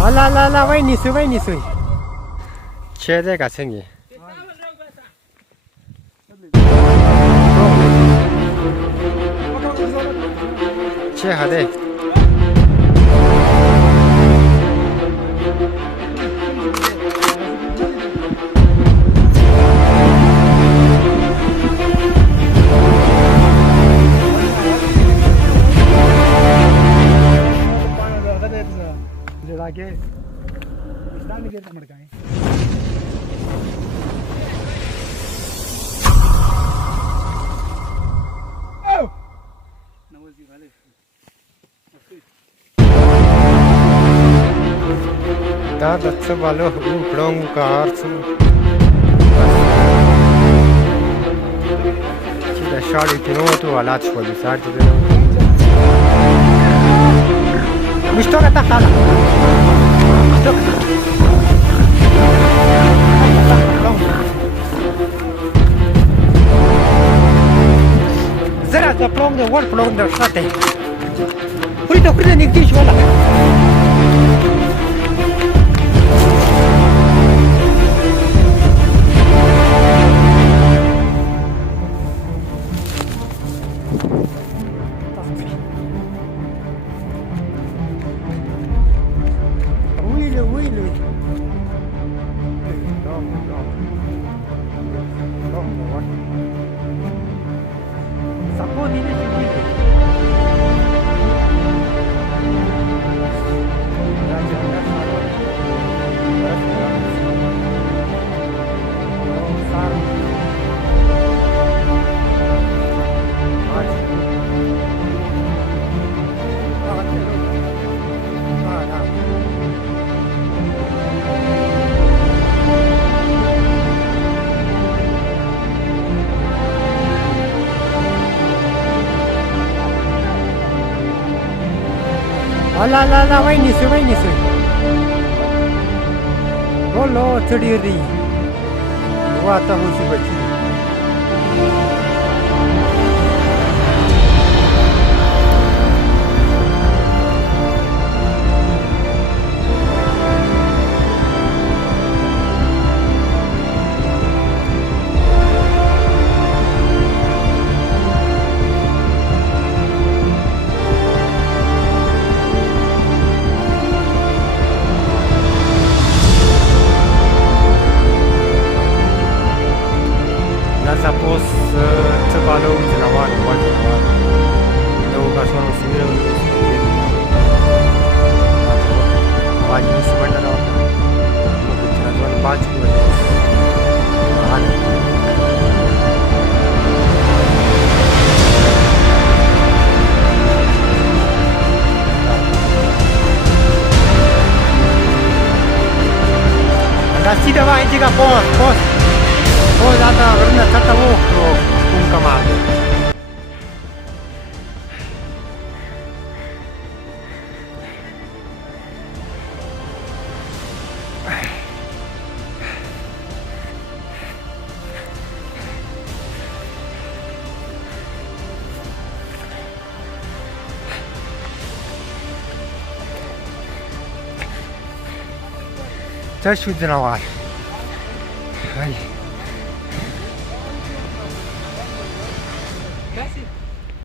ला वहिनी सुई छेदे का छेंगे छे हदे lagi istan ke madkaye oh nawazi wale da datsa balo ukrong karsu chida shari tino tu alat shwali sarti de Misto kata kala. Misto kata. Zara the plong the word plong the shate. Kurita ni dish wala. La वहिनी सुई बोलो चढ़ी रही वो आता हूँ सी बच्ची Zapos cebalou de navar, pode navar. Então o cachorro não se vira, eu não se vira. Vai em cima da nota. Não tinha de bate com ele. Da sida vai diga pos. Oh, data berna kata wo kamal. Taş uyduna var. Ay.